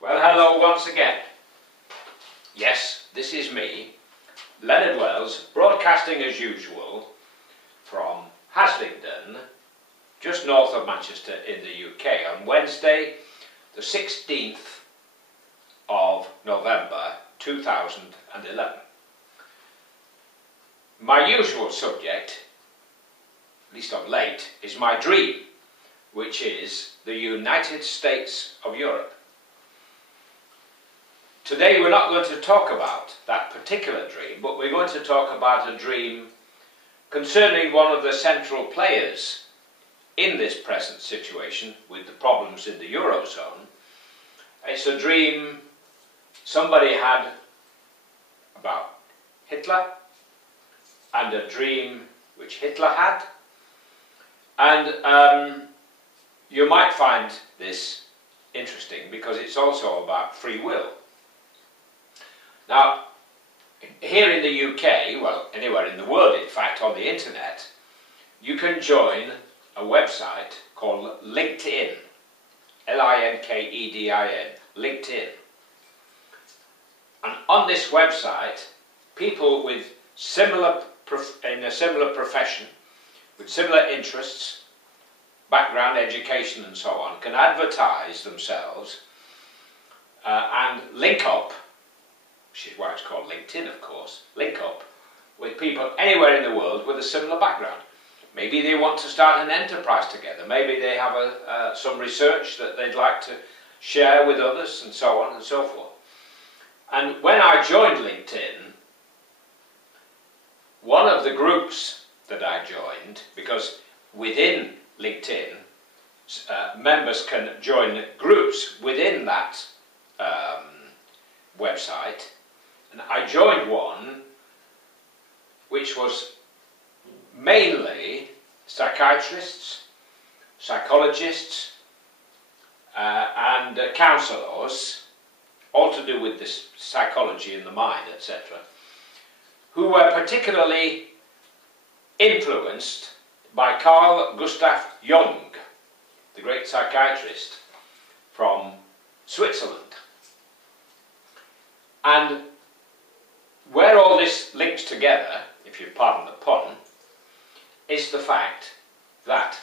Well, hello once again. Yes, this is me, Leonard Wells, broadcasting as usual from Haslingden, just north of Manchester in the UK, on Wednesday, the 16th of November 2011. My usual subject, at least of late, is my dream, which is the United States of Europe. Today we're not going to talk about that particular dream, but we're going to talk about a dream concerning one of the central players in this present situation with the problems in the Eurozone. It's a dream somebody had about Hitler, and a dream which Hitler had, and you might find this interesting because it's also about free will. Now, here in the UK, well, anywhere in the world in fact, on the internet, you can join a website called LinkedIn, L-I-N-K-E-D-I-N, LinkedIn. And on this website, people with in a similar profession, with similar interests, background, education and so on, can advertise themselves and link up, which is why it's called LinkedIn, of course, link up with people anywhere in the world with a similar background. Maybe they want to start an enterprise together, maybe they have some research that they'd like to share with others and so on and so forth. And when I joined LinkedIn, one of the groups that I joined, because within LinkedIn, members can join groups within that website, and I joined one which was mainly psychiatrists, psychologists and counsellors, all to do with this psychology in the mind, etc., who were particularly influenced by Carl Gustav Jung, the great psychiatrist from Switzerland. And where all this links together, if you pardon the pun, is the fact that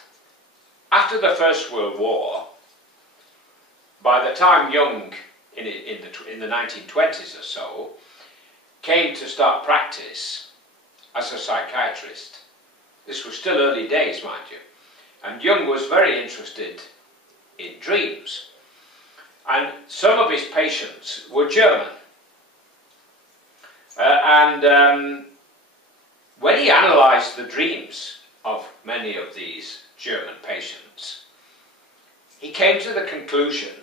after the First World War, by the time Jung, in the 1920s or so, came to start practice as a psychiatrist, this was still early days, mind you, and Jung was very interested in dreams, and some of his patients were German. When he analysed the dreams of many of these German patients, he came to the conclusion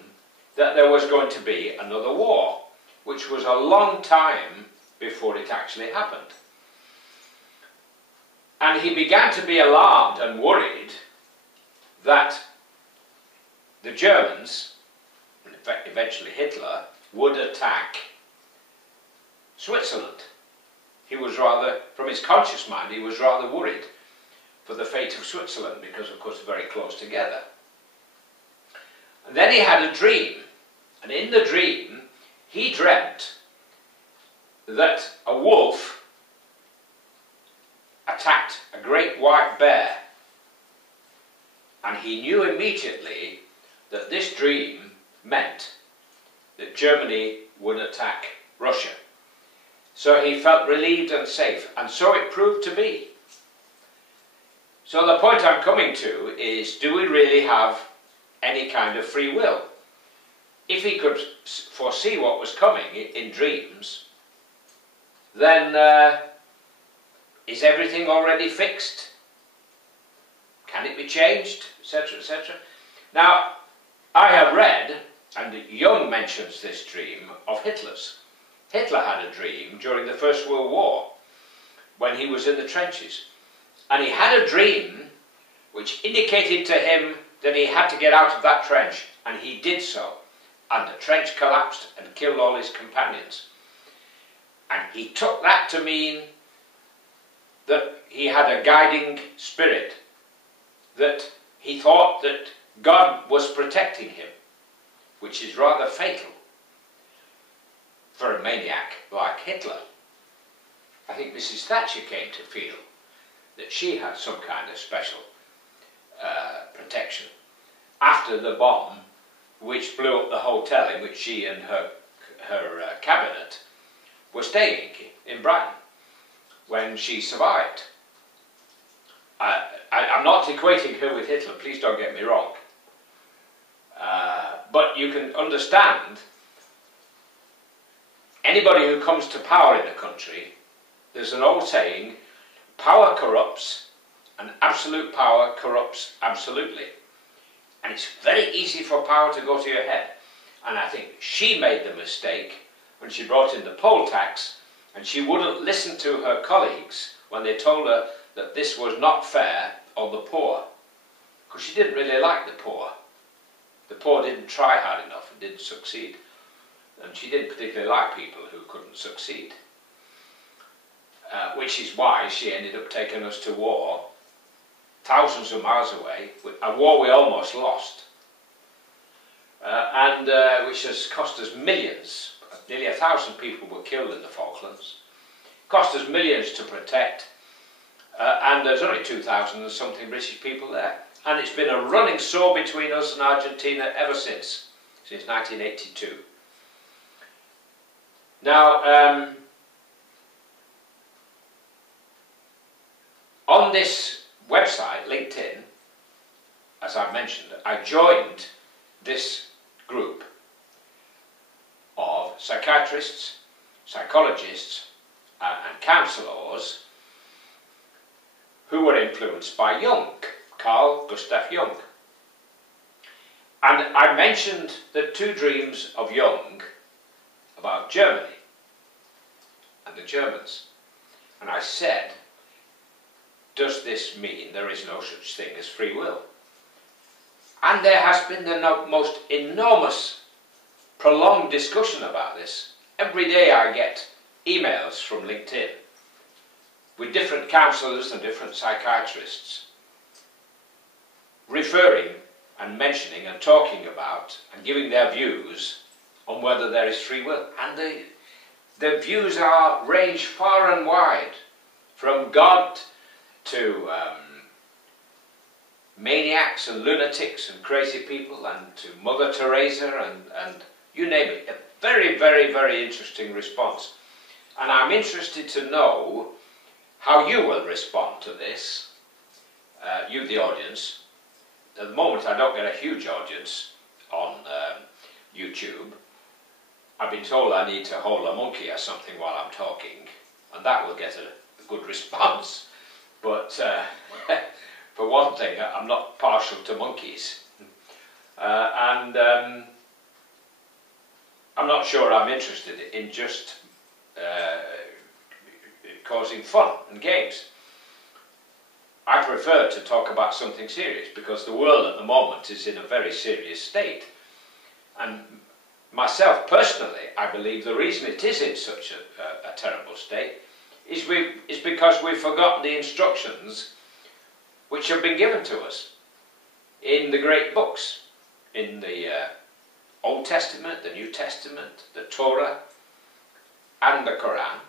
that there was going to be another war, which was a long time before it actually happened. And he began to be alarmed and worried that the Germans, and eventually Hitler, would attack Switzerland. He was rather, from his conscious mind, he was rather worried for the fate of Switzerland because, of course, they're very close together. And then he had a dream, and in the dream, he dreamt that a wolf attacked a great white bear, and he knew immediately that this dream meant that Germany would attack Russia. So he felt relieved and safe, and so it proved to be. So the point I'm coming to is, do we really have any kind of free will? If he could foresee what was coming in dreams, then is everything already fixed? Can it be changed? Etc., etc. Now, I have read, and Jung mentions this dream of Hitler's. Hitler had a dream during the First World War, when he was in the trenches. And he had a dream which indicated to him that he had to get out of that trench, and he did so. And the trench collapsed and killed all his companions. And he took that to mean that he had a guiding spirit, that he thought that God was protecting him, which is rather fatal for a maniac like Hitler. I think Mrs. Thatcher came to feel that she had some kind of special protection after the bomb which blew up the hotel in which she and her cabinet were staying in Brighton when she survived. I'm not equating her with Hitler, please don't get me wrong. But you can understand anybody who comes to power in a country, there's an old saying, power corrupts and absolute power corrupts absolutely. And it's very easy for power to go to your head. And I think she made the mistake when she brought in the poll tax and she wouldn't listen to her colleagues when they told her that this was not fair on the poor. Because she didn't really like the poor. The poor didn't try hard enough and didn't succeed. And she didn't particularly like people who couldn't succeed. Which is why she ended up taking us to war, thousands of miles away, a war we almost lost, and which has cost us millions. Nearly 1,000 people were killed in the Falklands. Cost us millions to protect, and there's only 2,000 and something British people there. And it's been a running sore between us and Argentina ever since 1982. Now, on this website, LinkedIn, as I mentioned, I joined this group of psychiatrists, psychologists, and counsellors who were influenced by Jung, Carl Gustav Jung. And I mentioned the two dreams of Jung about Germany and the Germans. And I said, does this mean there is no such thing as free will? And there has been the most enormous, prolonged discussion about this. Every day I get emails from LinkedIn with different counsellors and different psychiatrists referring and mentioning and talking about and giving their views on whether there is free will. And the views range far and wide, from God to maniacs and lunatics and crazy people, and to Mother Teresa and you name it. A very, very, very interesting response. And I'm interested to know how you will respond to this, you the audience. At the moment I don't get a huge audience on YouTube. I've been told I need to hold a monkey or something while I'm talking, and that will get a good response. But for one thing, I'm not partial to monkeys. And I'm not sure I'm interested in just causing fun and games. I prefer to talk about something serious, because the world at the moment is in a very serious state. And myself personally, I believe the reason it is in such a terrible state is because we've forgotten the instructions which have been given to us in the great books, in the Old Testament, the New Testament, the Torah, and the Quran,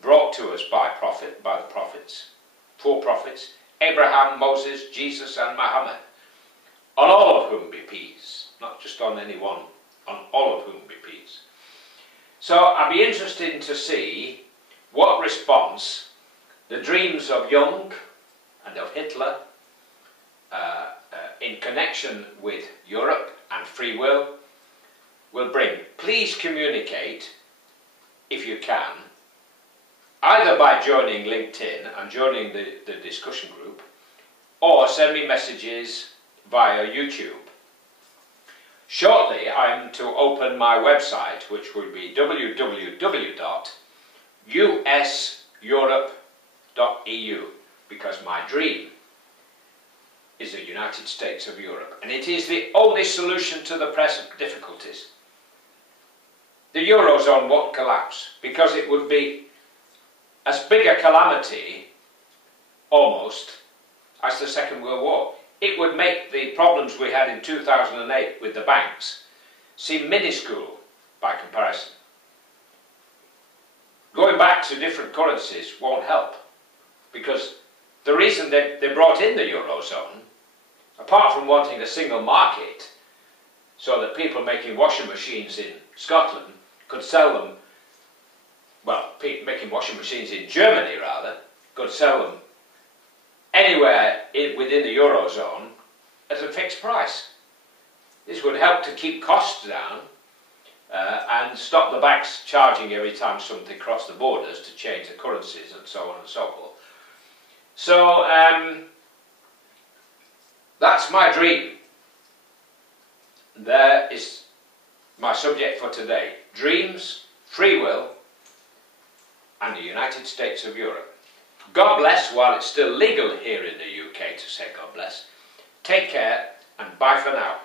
brought to us by the prophets, 4 prophets, Abraham, Moses, Jesus, and Muhammad, on all of whom be peace, not just on any one, on all of whom be peace. So I'd be interested to see what response the dreams of Jung and of Hitler in connection with Europe and free will bring. Please communicate, if you can, either by joining LinkedIn and joining the discussion group, or send me messages via YouTube. Shortly I'm to open my website, which will be www.useurope.eu, because my dream is the United States of Europe, and it is the only solution to the present difficulties. The Eurozone won't collapse, because it would be as big a calamity, almost, as the Second World War. It would make the problems we had in 2008 with the banks seem minuscule by comparison. Going back to different currencies won't help, because the reason they brought in the Eurozone, apart from wanting a single market, so that people making washing machines in Scotland could sell them, well, making washing machines in Germany rather, could sell them anywhere within the Eurozone at a fixed price. This would help to keep costs down and stop the banks charging every time something crossed the borders to change the currencies and so on and so forth. So that's my dream. There is my subject for today. Dreams, free will, and the United States of Europe. God bless, while it's still legal here in the UK to say God bless. Take care, and bye for now.